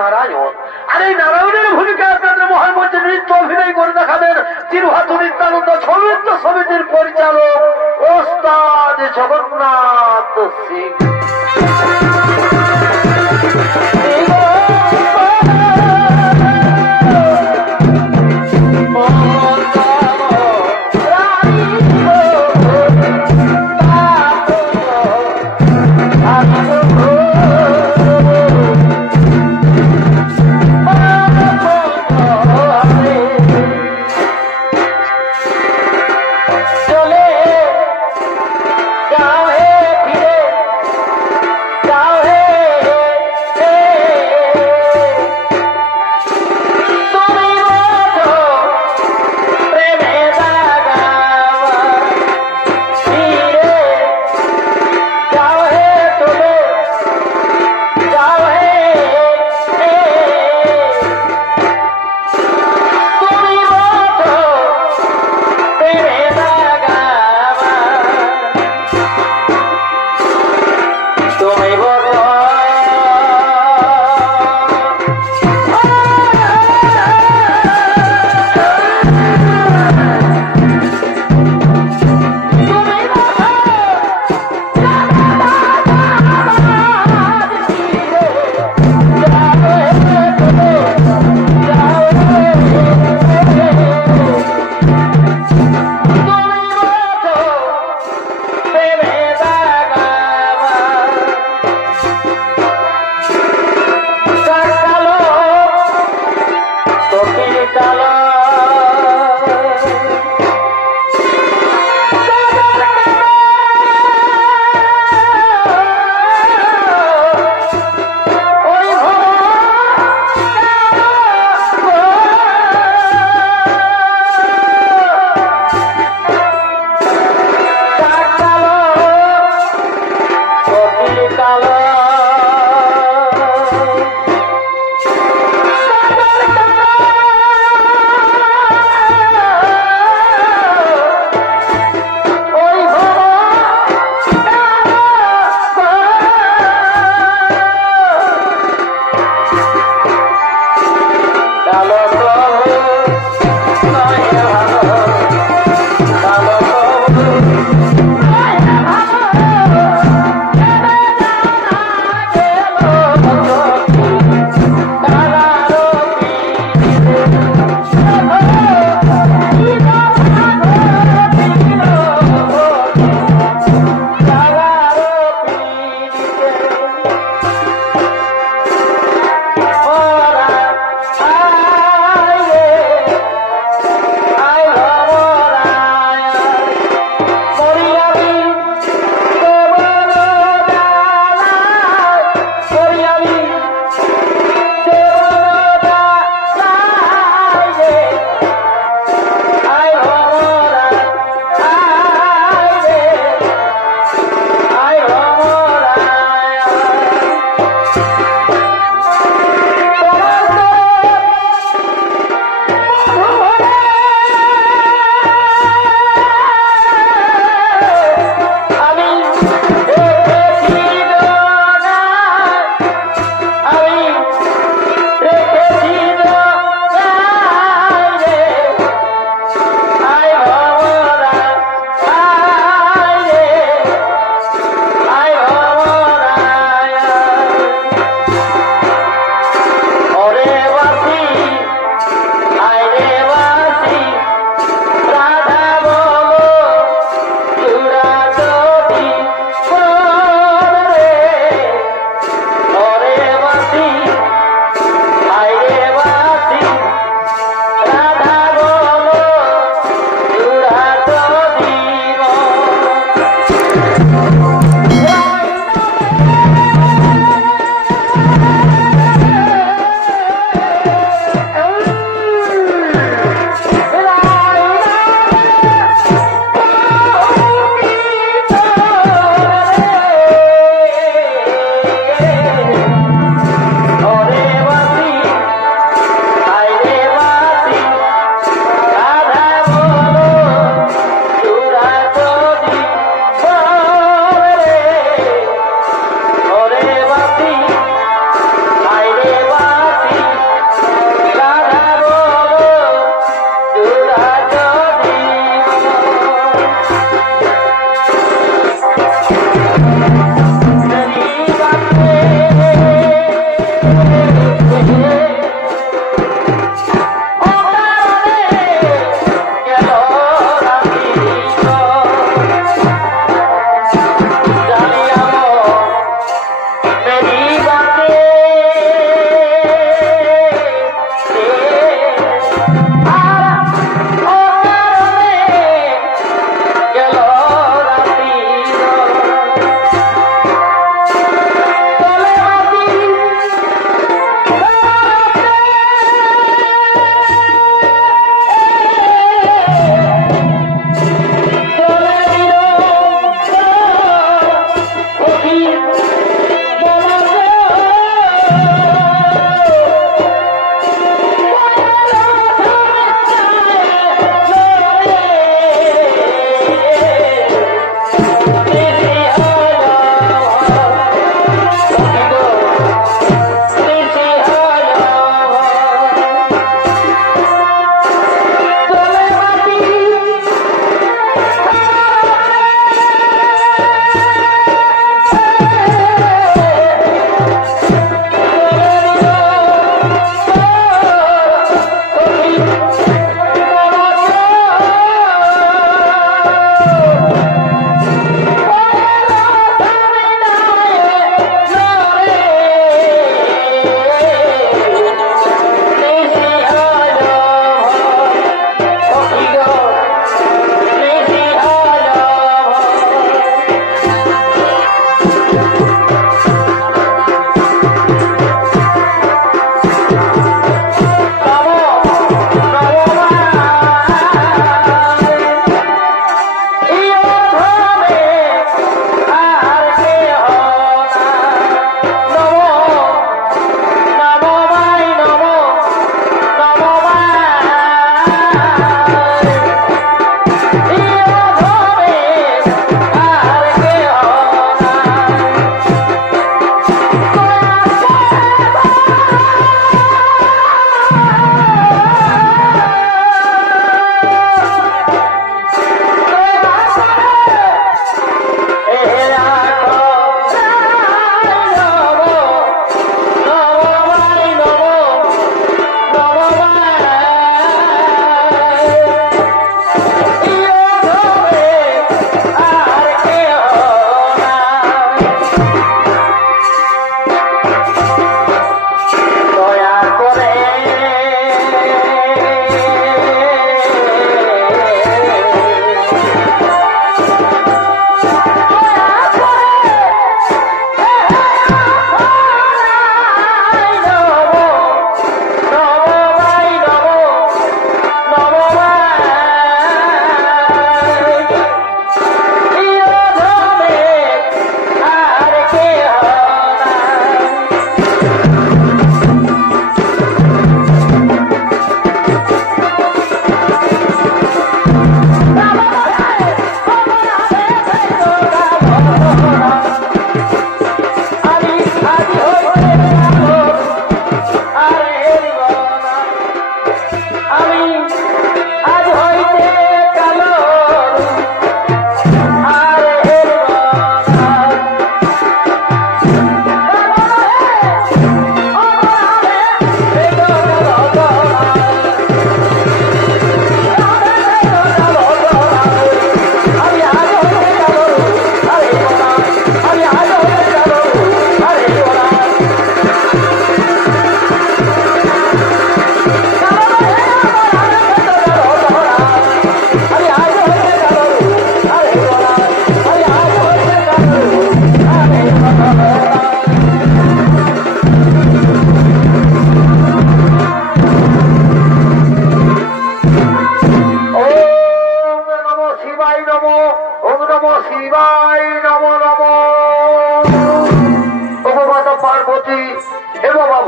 নারায়ণ। আর এই নারায়ণের ভূমিকায় আপনাদের মহামঞ্চে নৃত্য অভিনয় করে দেখাবেন তিরুহাতু নিত্যানন্দ সৌমিত্র সমিতির পরিচালক ওস্তাদ জগন্নাথ সিং।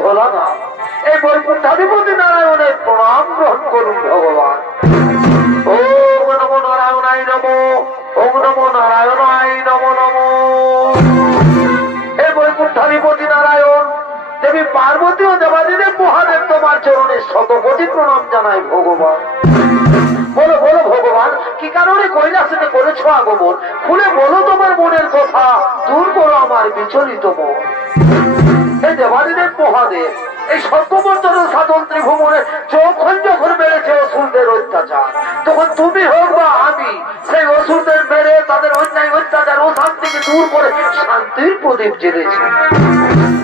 ভোলা না, এই বৈকুণ্ঠাধিপতি নারায়ণের প্রণাম গ্রহণ করুন ভগবান। ওম নমো নারায়ণায় নমো, ওম নমো নারায়ণায় নমো নমো। এই বৈকুণ্ঠাধিপতি নারায়ণ, দেবী পার্বতী ও দেবাদিদেব মহাদেব তোমার চরণে শতকোটি প্রণাম জানাই ভগবান। বলো বলো ভগবান, কি কারণে কৈলাসে করেছ আগমন? খুলে বলো তোমার মনের কথা, দূর করো আমার বিচলিত মন। এই দেবাদিদেব মহাদেব, এই সর্বমন্ত্র সাধন ত্রিভুবনে যখন বেড়েছে অসুরদের অত্যাচার, তখন তুমি হোক বা আমি সেই অসুরদের মেরে তাদের অন্যায় অত্যাচার অশান্তিকে দূর করে শান্তির প্রদীপ জেলেছি।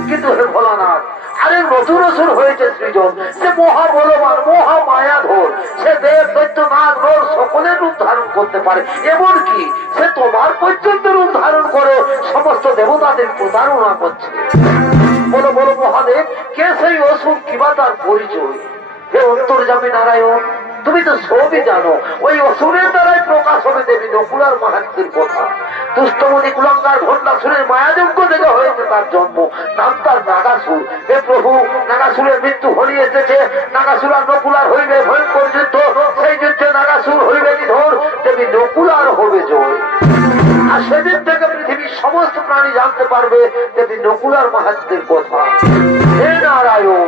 কিন্তু হে ভোলানাথ, আরে নতুন অসুর হয়েছে সৃজন, সে মহাবলবান মহা মায়াধর, সে দেব দৈত্য নাগ নর সকলের রূপ ধারণ করতে পারে। এমনকি সে তোমার পর্যন্ত রূপ ধারণ করে সমস্ত দেবতাদের প্রতারণা করছে। বলো বলো মহাদেব, কে সেই অসুর, কিবা তার পরিচয়? হে অন্তর্যামী নারায়ণ, তুমি তো সবই জানো। ওই অসুরের দ্বারাই প্রকাশ হবে দেবী নকুলার মাহাত্ম্যের কথা। দুষ্টমণি কুলাঙ্গার ভণ্ডাসুরের মায়াযজ্ঞ থেকে হয়েছে তার জন্ম, নাম তার নাগাসুর। হে প্রভু, নাগাসুরের মৃত্যু হয়ে এসেছে। নাগাসুর আর নকুলার হইবে ভয়ঙ্কর যুদ্ধ, সেই যুদ্ধে নাগাসুর হইবে নিধন, দেবী নকুলার হবে জয়। আর সেদিন থেকে পৃথিবীর সমস্ত প্রাণী জানতে পারবে দেবী নকুলার মাহাত্ম্যের কথা। হে নারায়ণ,